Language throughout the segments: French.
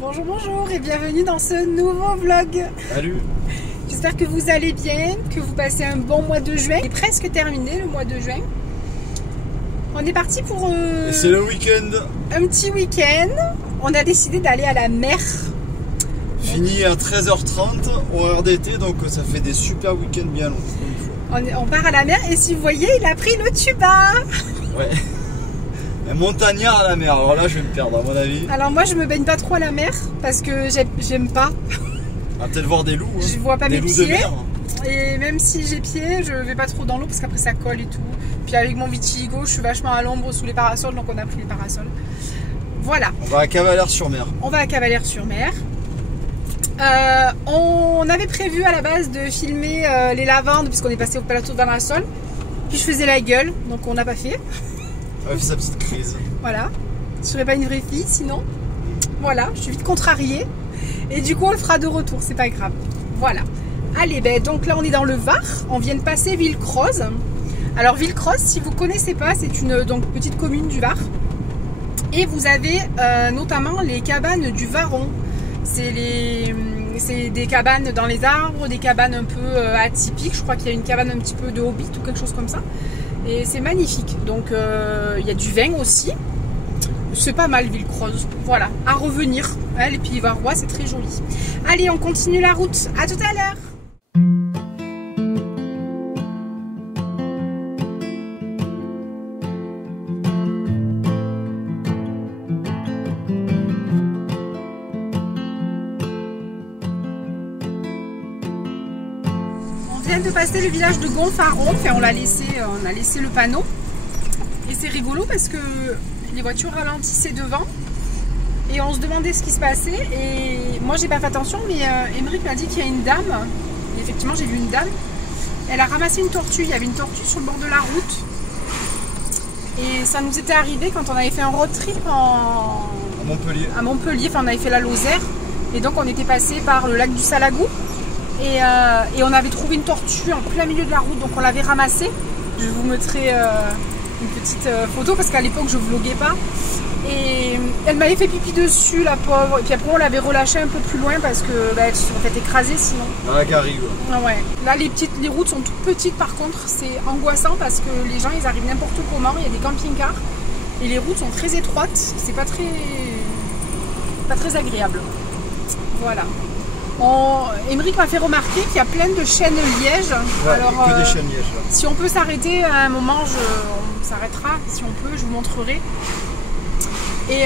Bonjour, bonjour et bienvenue dans ce nouveau vlog. Salut. J'espère que vous allez bien, que vous passez un bon mois de juin. Il est presque terminé le mois de juin. On est parti pour Et c'est le week-end. Un petit week-end. On a décidé d'aller à la mer. Fini à 13h30, horaire d'été, donc ça fait des super week-ends bien longs. On part à la mer et si vous voyez, il a pris le tuba. Ouais. Un montagnard à la mer, alors là je vais me perdre à mon avis. Alors moi je me baigne pas trop à la mer parce que j'aime pas. On va peut-être voir des loups. Hein. Je vois pas des mes loups pieds. de mer. Et même si j'ai pied, je vais pas trop dans l'eau parce qu'après ça colle et tout. Puis avec mon vitiligo, je suis vachement à l'ombre sous les parasols, donc on a pris les parasols. Voilà. On va à Cavalère-sur-Mer. On va à Cavalère-sur-Mer. On avait prévu à la base de filmer les lavandes puisqu'on est passé au plateau de Valmassol. Puis je faisais la gueule, donc on n'a pas fait. On a fait sa petite crise. Voilà. Je serais pas une vraie fille sinon. Voilà, je suis vite contrariée. Et du coup on le fera de retour, c'est pas grave. Voilà. Allez, ben, donc là on est dans le Var. On vient de passer Villecroze. Alors Villecroze, si vous connaissez pas, c'est une petite commune du Var. Et vous avez notamment les cabanes du Varon. C'est des cabanes dans les arbres, des cabanes un peu atypiques. Je crois qu'il y a une cabane un petit peu de hobbit ou quelque chose comme ça. Et c'est magnifique. Donc il y a du vin aussi. C'est pas mal Villecroze. Voilà, à revenir. Hein, les Pays Varois, c'est très joli. Allez, on continue la route. À tout à l'heure. On vient de passer le village de Gonfaron. Enfin, on a laissé le panneau. Et c'est rigolo parce que les voitures ralentissaient devant. Et on se demandait ce qui se passait. Et moi, j'ai pas fait attention, mais Émeric m'a dit qu'il y a une dame. Et effectivement, j'ai vu une dame. Elle a ramassé une tortue. Il y avait une tortue sur le bord de la route. Et ça nous était arrivé quand on avait fait un road trip à Montpellier. Enfin, on avait fait la Lozère. Et donc, on était passé par le lac du Salagou. Et on avait trouvé une tortue en plein milieu de la route. Donc, on l'avait ramassée. Je vous mettrai une petite photo parce qu'à l'époque, je vloguais pas. Et elle m'avait fait pipi dessus, la pauvre. Et puis après, on l'avait relâchée un peu plus loin parce que elles se sont fait écraser sinon. Dans la Garrigue. Ah ouais. Là, les routes sont toutes petites par contre. C'est angoissant parce que les gens, ils arrivent n'importe comment. Il y a des camping-cars. Et les routes sont très étroites. C'est pas très agréable. Voilà. Émeric m'a fait remarquer qu'il y a plein de chênes lièges. Ouais, alors, que des chênes lièges. Si on peut s'arrêter à un moment, on s'arrêtera. Si on peut, je vous montrerai. Et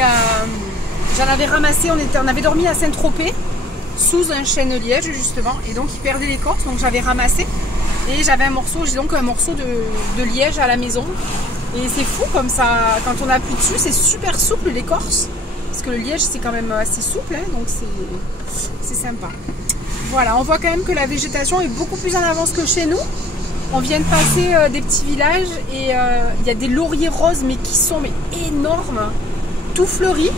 j'en avais ramassé, on avait dormi à Saint-Tropez sous un chêne liège justement, et donc il perdait l'écorce, donc j'avais ramassé et j'avais j'ai donc un morceau de liège à la maison. Et c'est fou comme ça, quand on appuie dessus, c'est super souple l'écorce, parce que le liège c'est quand même assez souple, hein, donc c'est sympa. Voilà, on voit quand même que la végétation est beaucoup plus en avance que chez nous. On vient de passer des petits villages et il y a des lauriers roses mais qui sont énormes, tout fleuri.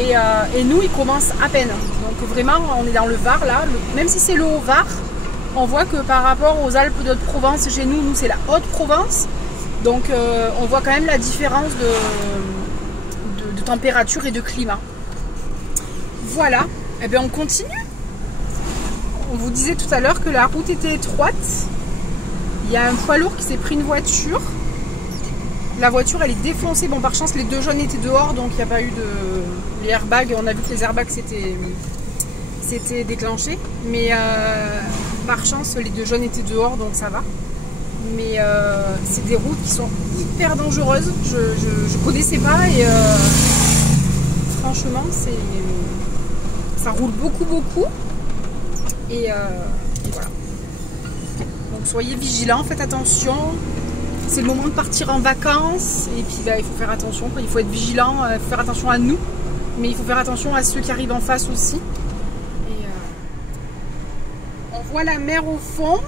Et nous, il commence à peine. Donc vraiment, on est dans le Var là. Même si c'est le Haut-Var, on voit que par rapport aux Alpes de Haute-Provence, chez nous, c'est la Haute-Provence. Donc on voit quand même la différence de température et de climat. Voilà. Et bien on continue. On vous disait tout à l'heure que la route était étroite. Il y a un poids lourd qui s'est pris une voiture. La voiture elle est défoncée. Bon, par chance les deux jeunes étaient dehors, donc il n'y a pas eu les airbags. On a vu que les airbags s'étaient déclenchés. Mais par chance les deux jeunes étaient dehors, donc ça va. Mais c'est des routes qui sont hyper dangereuses. Je connaissais pas et franchement ça roule beaucoup. Et voilà. Donc soyez vigilants, faites attention. C'est le moment de partir en vacances et puis il faut faire attention, il faut être vigilant, il faut faire attention à nous, mais il faut faire attention à ceux qui arrivent en face aussi. Et on voit la mer au fond.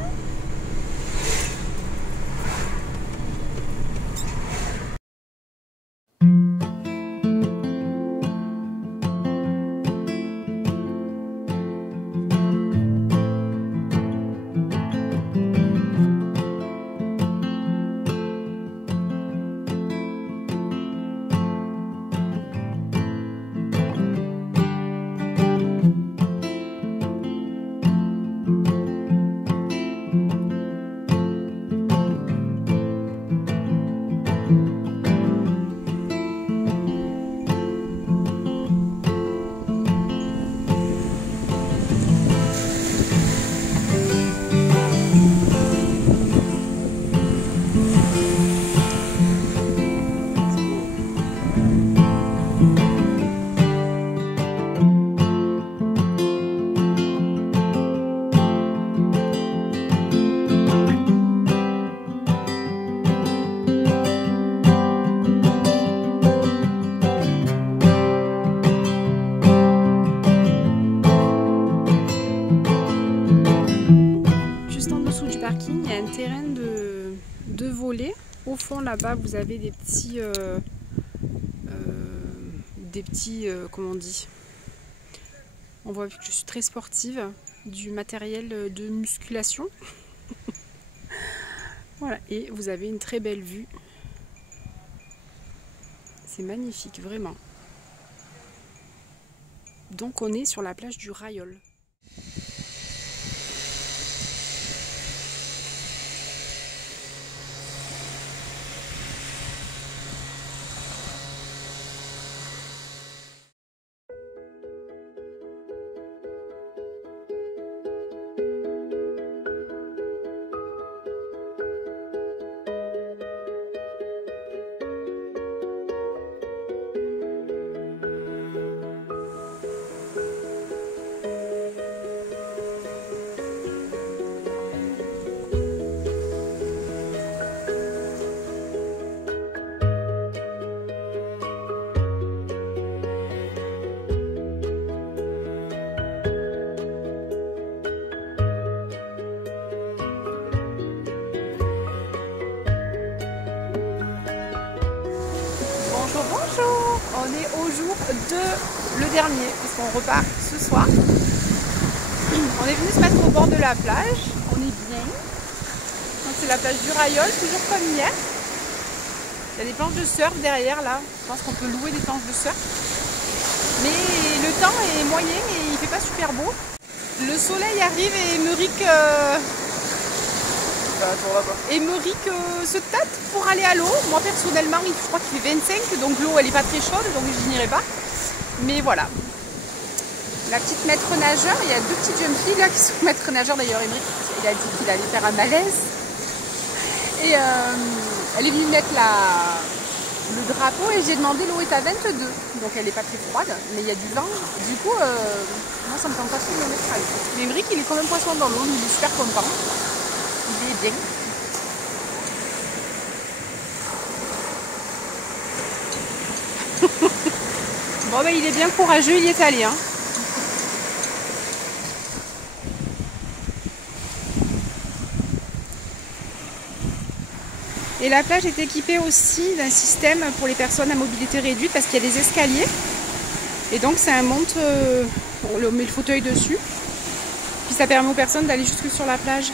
terrain de volley. Au fond là-bas, vous avez des petits, comment on dit, on voit que je suis très sportive, du matériel de musculation. Voilà, et vous avez une très belle vue. C'est magnifique, vraiment. Donc on est sur la plage du Rayol. Bonjour, on est au jour 2, le dernier, parce qu'on repart ce soir. On est venu se mettre au bord de la plage, on est bien. Donc c'est la plage du Rayol, toujours comme hier. Il y a des planches de surf derrière là, je pense qu'on peut louer des planches de surf. Mais le temps est moyen et il fait pas super beau. Le soleil arrive et Émeric se tâte pour aller à l'eau. Moi personnellement, je crois qu'il fait 25, donc l'eau elle est pas très chaude, donc je n'irai pas. Mais voilà. La petite maître nageur, il y a deux petites jeunes filles là qui sont maîtres nageurs d'ailleurs. Émeric, il a dit qu'il allait faire un malaise. Et elle est venue mettre le drapeau et j'ai demandé, l'eau est à 22. Donc elle n'est pas très froide, mais il y a du vent. Du coup, moi ça me tente pas trop de me mettre à l'eau. Mais Émeric, il est quand même poisson dans l'eau, il est super content. Il est bien. Bon ben il est bien courageux, il y est allé. Hein. Et la plage est équipée aussi d'un système pour les personnes à mobilité réduite parce qu'il y a des escaliers. Et donc ça monte, on met le fauteuil dessus. Puis ça permet aux personnes d'aller jusque sur la plage.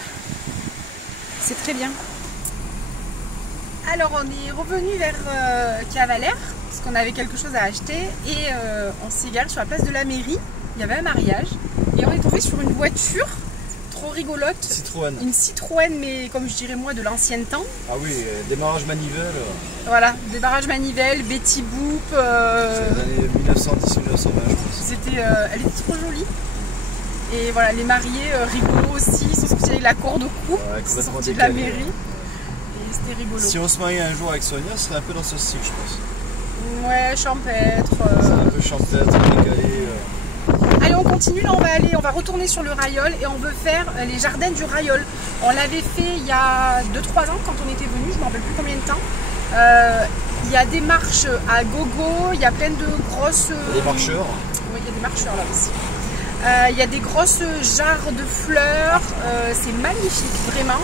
C'est très bien. Alors on est revenu vers Cavalère parce qu'on avait quelque chose à acheter et on s'est garé sur la place de la mairie. Il y avait un mariage et on est tombé sur une voiture trop rigolote. Citroën. Une Citroën, mais comme je dirais moi de l'ancien temps. Ah oui, démarrage manivelle. Voilà, démarrage manivelle, Betty Boop. C'est les années 1910-1920 je pense. Elle était trop jolie. Et voilà, les mariés rigolos aussi, ils sont sortis avec la corde au cou, ils sont sortis de la mairie. Et c'était rigolo. Si on se mariait un jour avec Sonia, ce serait un peu dans ce style, je pense. Ouais, champêtre. C'est un peu champêtre, décalé. Allez, on continue, là on va retourner sur le Rayol et on veut faire les jardins du Rayol. On l'avait fait il y a 2-3 ans quand on était venu, je ne me rappelle plus combien de temps. Il y a des marches à gogo, il y a plein de grosses... Des marcheurs. Oui, il y a des marcheurs là aussi. Il y a des grosses jarres de fleurs, c'est magnifique vraiment.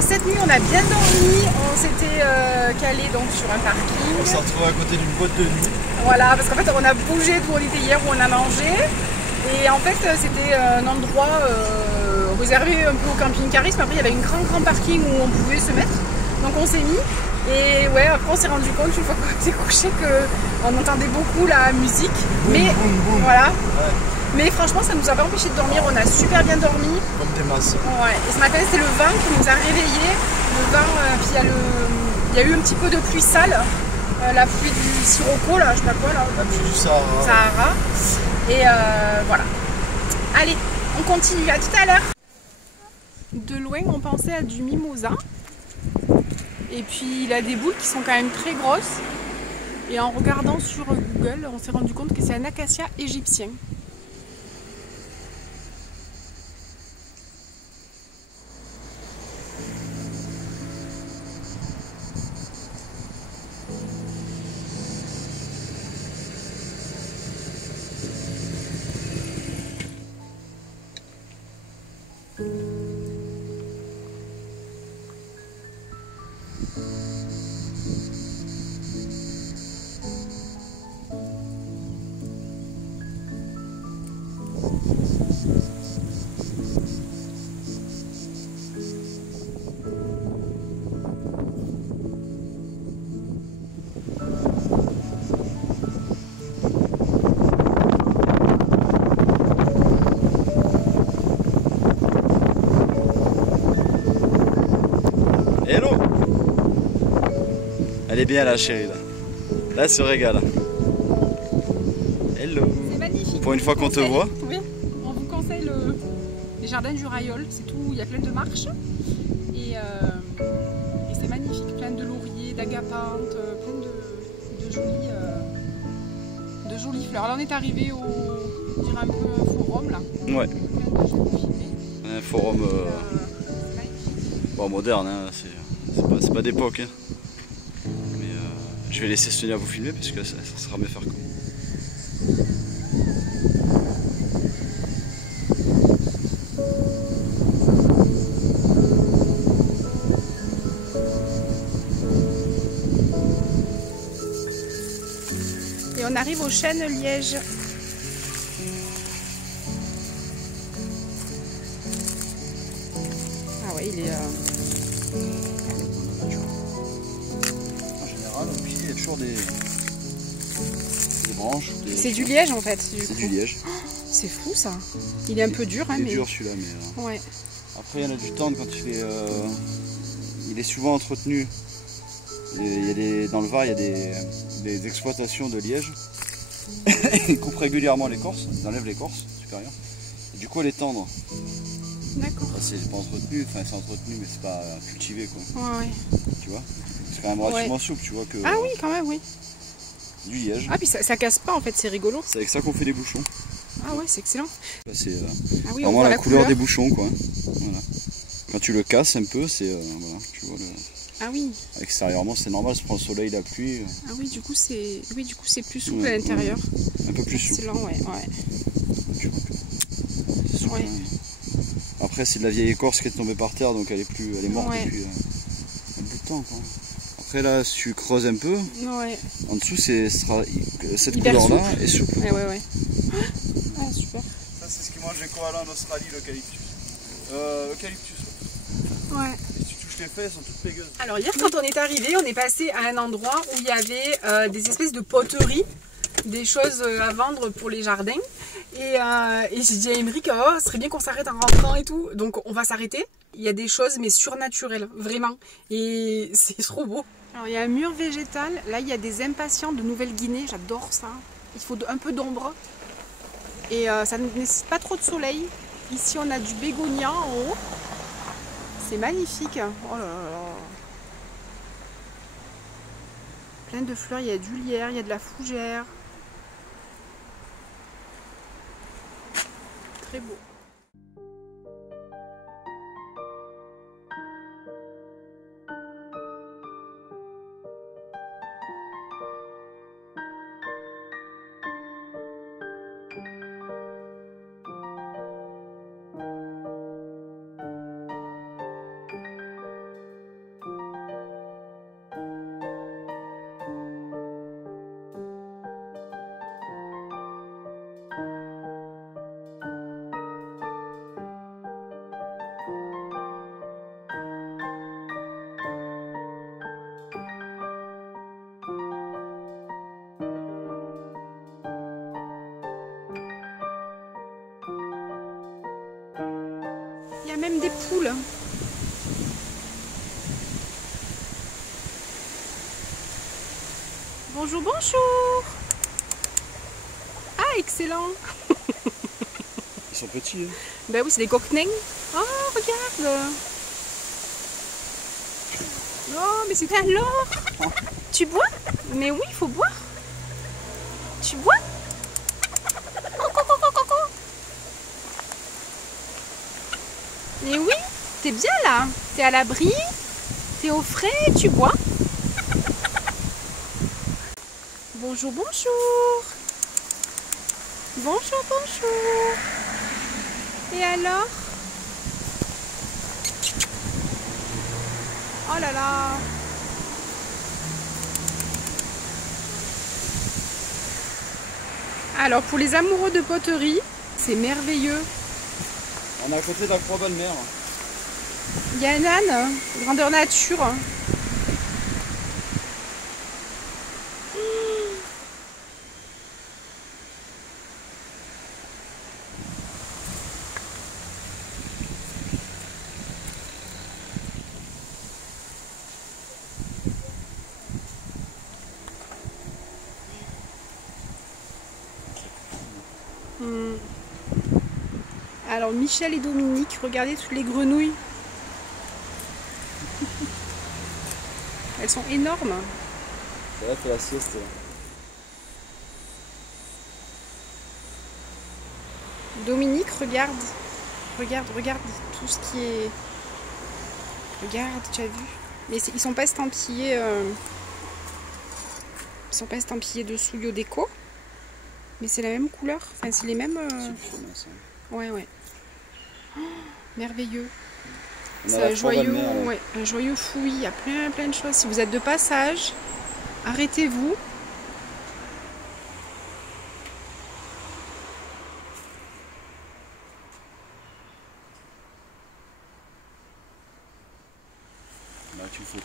Cette nuit on a bien dormi, on s'était calé donc sur un parking. On s'est retrouvé à côté d'une boîte de nuit. Voilà, parce qu'en fait on a bougé d'où on était hier, où on a mangé. Et en fait c'était un endroit réservé un peu au camping-carisme. Après il y avait un grand parking où on pouvait se mettre. Donc on s'est mis. Et ouais, après on s'est rendu compte une fois qu'on s'est couché qu'on entendait beaucoup la musique. Boum, mais boum, boum. voilà. Ouais. Mais franchement ça nous a pas empêché de dormir, on a super bien dormi. Comme des masses. Ouais. Et ce matin c'était le vent qui nous a réveillés. Le vent, puis il y a eu un petit peu de pluie sale. La pluie du Sirocco là, je sais pas quoi là. La pluie du Sahara. Sahara. Et voilà. Allez, on continue, à tout à l'heure. De loin on pensait à du mimosa. Et puis il a des boules qui sont quand même très grosses. Et en regardant sur Google, on s'est rendu compte que c'est un acacia égyptien. Hello! Elle est bien là, chérie, là. Là, elle se régale. Hello! C'est magnifique. Pour une fois qu'on te voit. Oui, on vous conseille les jardins du Rayol. C'est tout, il y a plein de marches. Et c'est magnifique, plein de lauriers, d'agapanthes, plein de jolies fleurs. Là, on est arrivé au, je dirais un peu un forum, là. Ouais. Plein de jolies filets. Un forum C'est magnifique. bon, moderne, hein. C'est pas d'époque. Hein. Mais je vais laisser Sonia vous filmer parce que ça sera mieux faire quoi. Et on arrive au chêne liège. Ah ouais, il est... En général, au pied, il y a toujours des branches. C'est du liège en fait. C'est du liège. C'est fou ça. Il est un peu dur, hein, Il est mais... dur celui-là, mais... Ouais. Après, il y en a du tendre quand il est souvent entretenu. Dans le Var, il y a des exploitations de liège. Ils coupent régulièrement l'écorce, ils enlèvent l'écorce supérieure. Et du coup, elle est tendre. D'accord. C'est pas entretenu, enfin c'est entretenu, mais c'est pas cultivé quoi. Ouais. Tu vois? C'est quand même relativement souple, tu vois que. Ah oui, quand même, oui. Du liège. Ah, puis ça casse pas en fait, c'est rigolo. C'est avec ça qu'on fait des bouchons. Ah ouais, c'est excellent. Là, c'est Ah oui, on vraiment voit la couleur des bouchons quoi. Voilà. Quand tu le casses un peu, c'est voilà, tu vois le. Ah oui. Extérieurement, c'est normal, ça prend le soleil, la pluie. Ah oui, du coup c'est plus souple à l'intérieur. Un peu plus souple. Excellent, ouais. Tu vois que c'est souple, Ouais. hein. Après, c'est de la vieille écorce qui est tombée par terre, donc elle est morte Ouais. depuis un bout de temps. Quoi. Après, là, si tu creuses un peu, Ouais. en dessous, cette Hyper couleur-là est souple. Ouais. Ah, super. Ça, c'est ce qui mange les koalas en Australie, l'eucalyptus. Eucalyptus. Ouais. Et si tu touches les feuilles, elles sont toutes pégueuses. Alors hier quand on est arrivé, on est passé à un endroit où il y avait des espèces de poteries, des choses à vendre pour les jardins. Et j'ai dit à Émeric, oh, ce serait bien qu'on s'arrête en rentrant et tout. Donc on va s'arrêter. Il y a des choses mais surnaturelles, vraiment. Et c'est trop beau. Alors il y a un mur végétal. Là il y a des impatiens de Nouvelle-Guinée. J'adore ça. Il faut un peu d'ombre. Et ça ne nécessite pas trop de soleil. Ici on a du bégonia en haut. C'est magnifique. Oh là là. Plein de fleurs. Il y a du lierre, il y a de la fougère. Très beau. Il y a même des poules. Bonjour, bonjour. Ah, excellent. Ils sont petits. Hein. Ben oui, c'est des coquenins. Oh, regarde. Oh, mais c'est alors. Tu bois? Mais oui, il faut boire. Tu bois? Mais oui, t'es bien là. T'es à l'abri, t'es au frais, tu bois. Bonjour, bonjour. Bonjour, bonjour. Et alors? Oh là là. Alors pour les amoureux de poterie, c'est merveilleux. On est à côté de la Croix-Balmer. Il y a un âne, grandeur nature. Alors Michel et Dominique, regardez toutes les grenouilles. Elles sont énormes. C'est vrai que la sieste. Dominique, regarde. Regarde tout ce qui est... Regarde, tu as vu? Mais ils sont pas estampillés... Ils sont pas estampillés dessous Yodeco. Mais c'est la même couleur. Enfin, c'est les mêmes... Ouais. Oh, merveilleux. C'est un joyeux, un joyeux fouillis. Il y a plein de choses. Si vous êtes de passage, arrêtez-vous. Là, tu photos.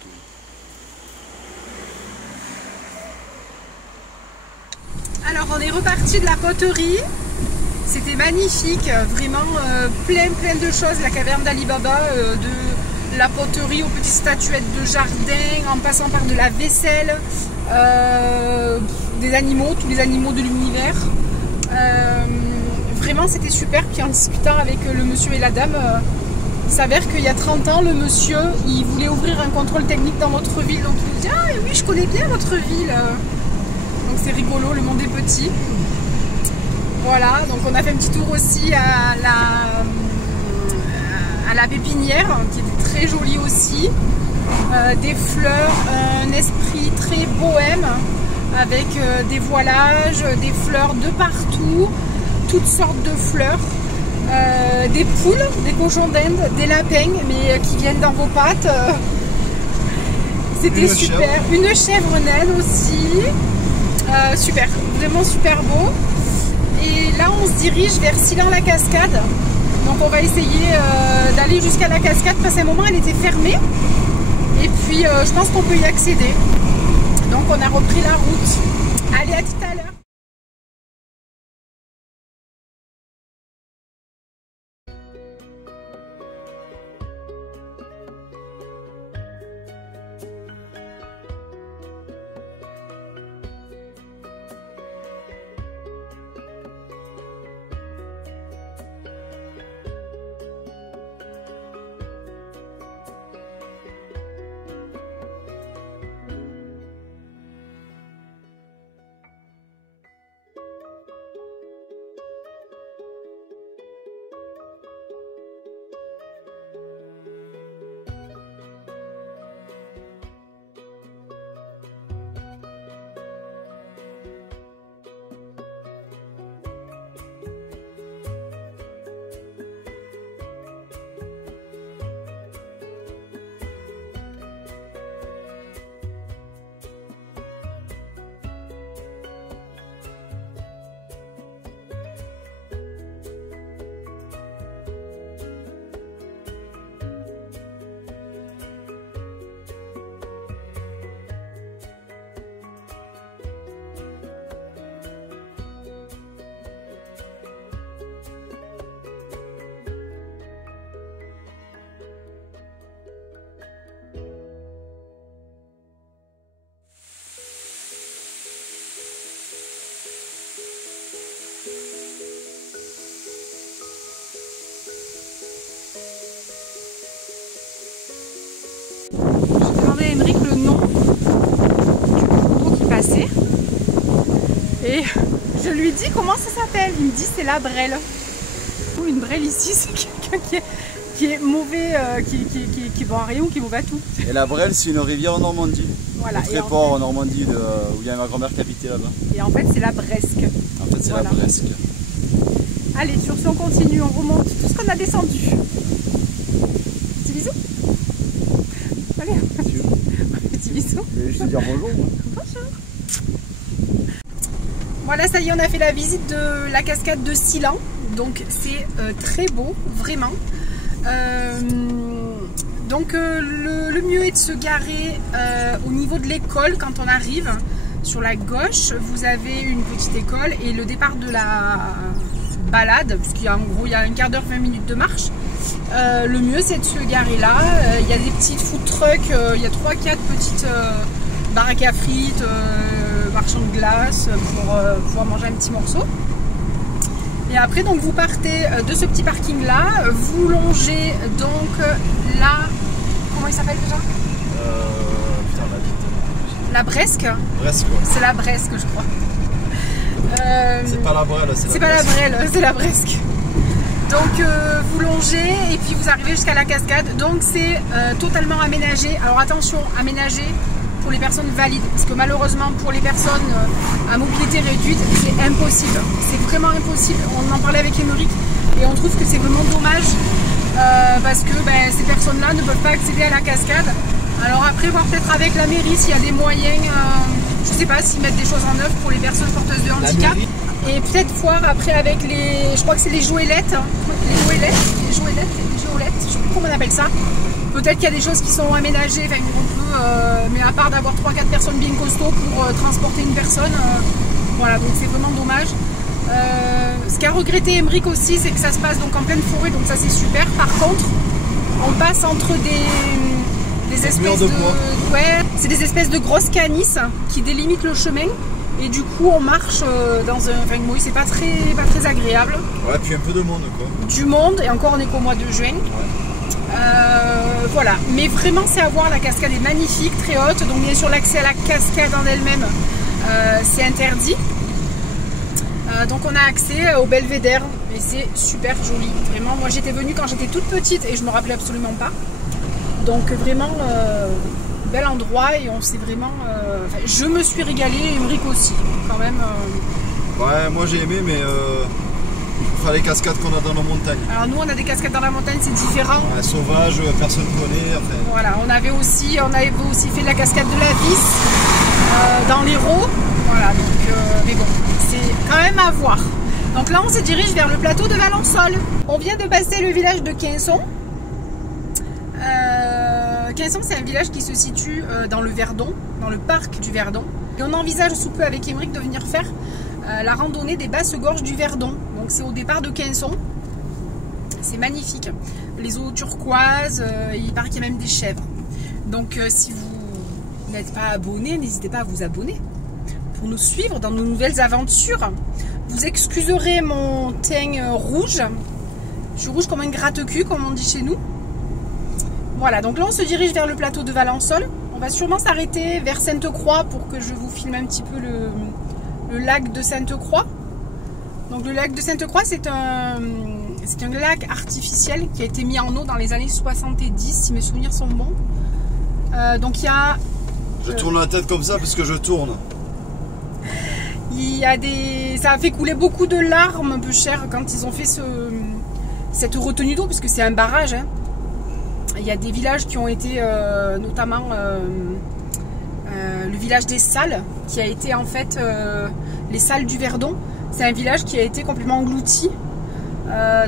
Alors, on est reparti de la poterie. C'était magnifique, vraiment plein de choses, la caverne d'Ali Baba, de la poterie aux petites statuettes de jardin, en passant par de la vaisselle, des animaux, tous les animaux de l'univers. Vraiment c'était super, puis en discutant avec le monsieur et la dame, il s'avère qu'il y a 30 ans, le monsieur, il voulait ouvrir un contrôle technique dans votre ville, donc il me dit « Ah oui, je connais bien votre ville !» Donc c'est rigolo, le monde est petit. Voilà, donc on a fait un petit tour aussi à la pépinière, qui était très jolie aussi. Des fleurs, un esprit très bohème, avec des voilages, des fleurs de partout, toutes sortes de fleurs. Des poules, des cochons d'Inde, des lapins, mais qui viennent dans vos pattes. C'était super. Une chèvre naine aussi. Super, vraiment super beau. Et là on se dirige vers Sillan-la-Cascade. Donc on va essayer d'aller jusqu'à la cascade parce qu'à un moment elle était fermée. Et puis je pense qu'on peut y accéder. Donc on a repris la route. Allez, à tout à l'heure. Le nom du cours d'eau qui passait et je lui dis comment ça s'appelle. Il me dit c'est la Brelle. Une Brelle ici c'est quelqu'un qui est mauvais, qui boit rien ou qui est mauvais à tout. Et la Brelle c'est une rivière en Normandie. Voilà. Très fort en Normandie où il y a ma grand-mère qui habitait là-bas. Et en fait c'est la Bresque. En fait c'est la Bresque. Allez, sur ce on continue, on remonte tout ce qu'on a descendu. Petit bisou. Allez. Petit bisou. Je vais te dire bonjour. Bonjour. Voilà, ça y est, on a fait la visite de la cascade de Sillan. Donc c'est très beau, vraiment. Donc le mieux est de se garer au niveau de l'école quand on arrive. Sur la gauche, vous avez une petite école et le départ de la balade, puisqu'en gros il y a un quart d'heure, 20 minutes de marche. Le mieux c'est de se garer là. Il y a des petites food trucks, il y a 3-4 petites baraques à frites, marchands de glace pour pouvoir manger un petit morceau. Et après donc vous partez de ce petit parking là, vous longez donc là, comment il s'appelle déjà? La Bresque. Bresque, c'est la Bresque, je crois. C'est pas la Brelle, c'est pas la Brelle, c'est la Bresque. Donc vous longez et puis vous arrivez jusqu'à la cascade. Donc c'est totalement aménagé. Alors attention, aménagé pour les personnes valides. Parce que malheureusement pour les personnes à mobilité réduite, c'est impossible. C'est vraiment impossible. On en parlait avec Émeric et on trouve que c'est vraiment dommage. Parce que ces personnes-là ne peuvent pas accéder à la cascade. Alors après, voir peut-être avec la mairie s'il y a des moyens, je sais pas, s'ils mettent des choses en œuvre pour les personnes porteuses de handicap. Et peut-être voir après avec les, je crois que c'est les jouelettes, je sais plus comment on appelle ça. Peut-être qu'il y a des choses qui sont aménagées, enfin, on peut, mais à part d'avoir 3-4 personnes bien costauds pour transporter une personne, voilà, donc c'est vraiment dommage. Ce qu'a regretté Émeric aussi, c'est que ça se passe donc en pleine forêt, donc ça c'est super. Par contre, on passe entre des espèces c'est des espèces de grosses canisses qui délimitent le chemin et du coup on marche dans un c'est pas très agréable. Ouais, puis un peu de monde quoi. Du monde, et encore on est qu'au mois de juin. Voilà, mais vraiment c'est à voir, la cascade est magnifique, très haute, donc bien sûr l'accès à la cascade en elle-même c'est interdit. Donc on a accès au belvédère et c'est super joli, vraiment. Moi j'étais venue quand j'étais toute petite et je me rappelais absolument pas. Donc vraiment bel endroit et on s'est vraiment... je me suis régalée, Émeric aussi quand même. Ouais, moi j'ai aimé, mais enfin, les cascades qu'on a dans nos montagnes. Alors nous on a des cascades dans la montagne, c'est différent. Ouais, sauvage, personne ne connaît. Enfin... Voilà, on avait aussi fait de la cascade de la Vis dans l'Hérault. Voilà, donc mais bon, c'est quand même à voir. Donc là on se dirige vers le plateau de Valençol. On vient de passer le village de Quinson. Quinson, c'est un village qui se situe dans le Verdon, dans le parc du Verdon. Et on envisage sous peu avec Émeric de venir faire la randonnée des basses gorges du Verdon. Donc c'est au départ de Quinson. C'est magnifique. Les eaux turquoises, il paraît qu'il y a même des chèvres. Donc si vous n'êtes pas abonné, n'hésitez pas à vous abonner pour nous suivre dans nos nouvelles aventures. Vous excuserez mon teint rouge. Je suis rouge comme un gratte-cul, comme on dit chez nous. Voilà, donc là on se dirige vers le plateau de Valençol. On va sûrement s'arrêter vers Sainte-Croix pour que je vous filme un petit peu le lac de Sainte-Croix. Donc le lac de Sainte-Croix, c'est un lac artificiel qui a été mis en eau dans les années 70, si mes souvenirs sont bons. Donc il y a... Je tourne la tête comme ça parce que je tourne. Il y a ça a fait couler beaucoup de larmes un peu chères quand ils ont fait cette retenue d'eau, parce que c'est un barrage, hein. Il y a des villages qui ont été, notamment le village des Salles, qui a été en fait les Salles du Verdon. C'est un village qui a été complètement englouti.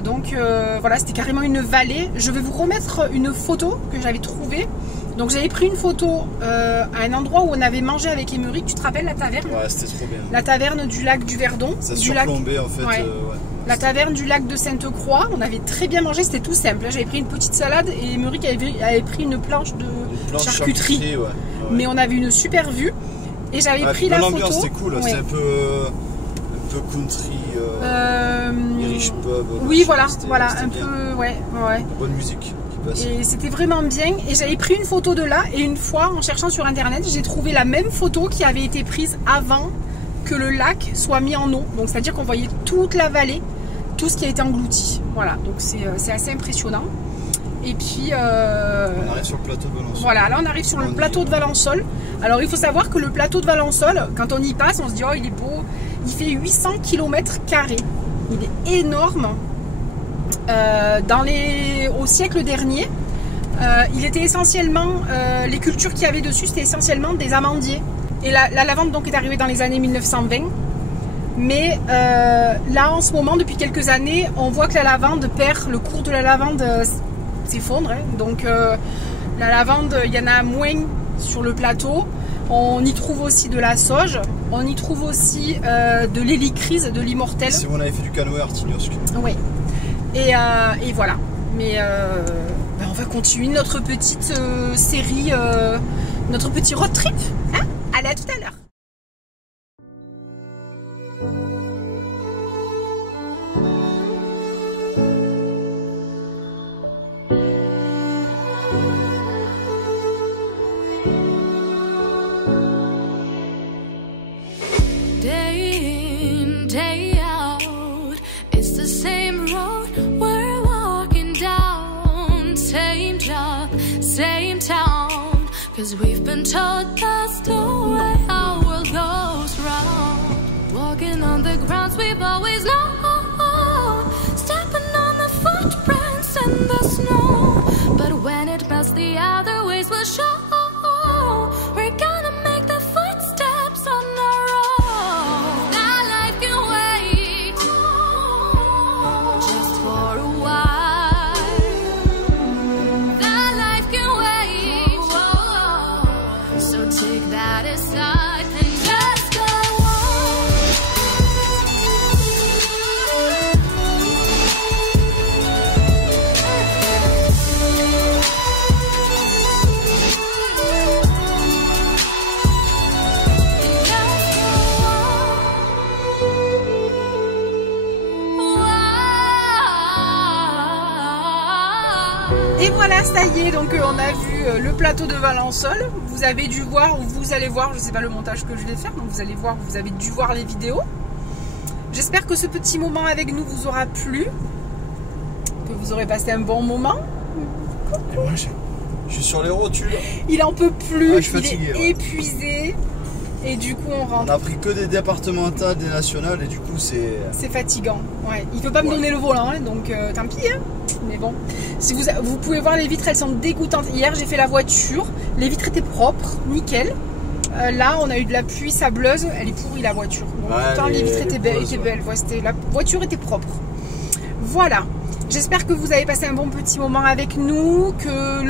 Donc voilà, c'était carrément une vallée. Je vais vous remettre une photo que j'avais trouvée. Donc j'avais pris une photo à un endroit où on avait mangé avec Émeric. Tu te rappelles la taverne? Ouais, c'était trop bien. La taverne du lac du Verdon. Ça surplombait en fait. Ouais. Ouais. La taverne du lac de Sainte-Croix, on avait très bien mangé, c'était tout simple. J'avais pris une petite salade et Émeric avait pris une planche de charcuterie. Ouais. Mais on avait une super vue et j'avais pris la photo. L'ambiance c'était cool, ouais. C'était un peu country, Irish pub. Oui, voilà, un bien. Peu, ouais. Bonne musique. Et c'était vraiment bien. Et j'avais pris une photo de là et une fois, en cherchant sur internet, j'ai trouvé la même photo qui avait été prise avant que le lac soit mis en eau. Donc c'est-à-dire qu'on voyait toute la vallée, tout ce qui a été englouti. Voilà, donc c'est assez impressionnant. Et puis... on arrive sur le plateau de Valençol. Voilà, là on arrive sur le plateau de Valençol. Alors il faut savoir que le plateau de Valençol, quand on y passe, on se dit oh il est beau. Il fait 800 km². Il est énorme. Au siècle dernier, il était essentiellement, les cultures qu'il y avait dessus, c'était essentiellement des amandiers. Et la lavande donc est arrivée dans les années 1920. Mais là en ce moment, depuis quelques années, on voit que la lavande perd, le cours de la lavande s'effondre. Hein. Donc la lavande, il y en a moins sur le plateau. On y trouve aussi de la sauge, on y trouve aussi de l'hélicryse, de l'immortel. Si on avait fait du canoë artignosque. Oui. Et voilà. Mais ben on va continuer notre petite série, notre petit road trip. Hein? Allez, à tout à l'heure. Same town, 'cause we've been told that's the way our world goes round. Walking on the grounds we've always known, stepping on the footprints in the snow. But when it melts, the other ways will show. We're gonna make the footsteps on our own. That life can wait just for a while. That life can wait. So take that aside and just go Et voilà, ça y est, donc on a vu le plateau de Valensole. Vous avez dû voir, ou vous allez voir, je sais pas le montage que je vais faire, donc vous allez voir, vous avez dû voir les vidéos. J'espère que ce petit moment avec nous vous aura plu, que vous aurez passé un bon moment. Et moi, je suis sur les rotules. Il en peut plus, je suis fatigué, il est épuisé. Et du coup on rentre. On a pris que des départementales, des nationales, et du coup c'est fatigant. Ouais. Il peut pas me donner le volant, hein, donc tant pis. Hein. Mais bon, si vous pouvez voir les vitres, elles sont dégoûtantes. Hier j'ai fait la voiture, les vitres étaient propres, nickel. Là on a eu de la pluie sableuse, elle est pourrie la voiture. Bon, ouais, pourtant les vitres étaient belles. Ouais, la voiture était propre. Voilà. J'espère que vous avez passé un bon petit moment avec nous, que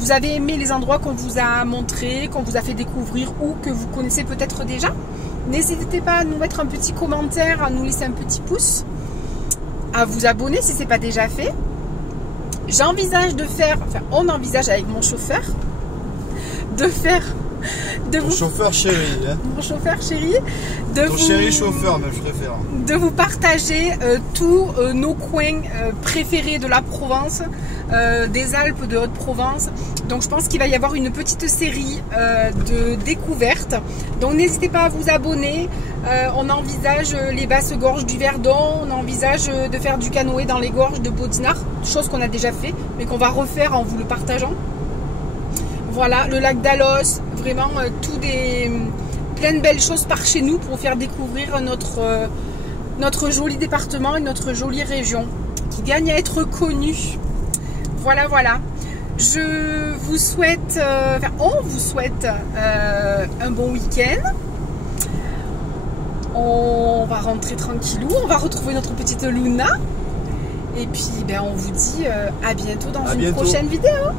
vous avez aimé les endroits qu'on vous a montrés, qu'on vous a fait découvrir ou que vous connaissez peut-être déjà. N'hésitez pas à nous mettre un petit commentaire, à nous laisser un petit pouce, à vous abonner si ce n'est pas déjà fait. J'envisage de faire, enfin on envisage avec mon chauffeur, Mon chauffeur chéri, hein. Mon chauffeur chéri, Ton chéri chauffeur, même je préfère. De vous partager tous nos coins préférés de la Provence, des Alpes de Haute-Provence. Donc je pense qu'il va y avoir une petite série de découvertes. Donc n'hésitez pas à vous abonner. On envisage les basses gorges du Verdon, on envisage de faire du canoë dans les gorges de Bodnar, chose qu'on a déjà fait, mais qu'on va refaire en vous le partageant. Voilà, le lac d'Alos, vraiment plein de belles choses par chez nous pour vous faire découvrir notre joli département et notre jolie région qui gagne à être connue. Voilà, voilà. Je vous souhaite, on vous souhaite un bon week-end. On va rentrer tranquillou, on va retrouver notre petite Luna. Et puis, ben, on vous dit à bientôt dans une prochaine vidéo.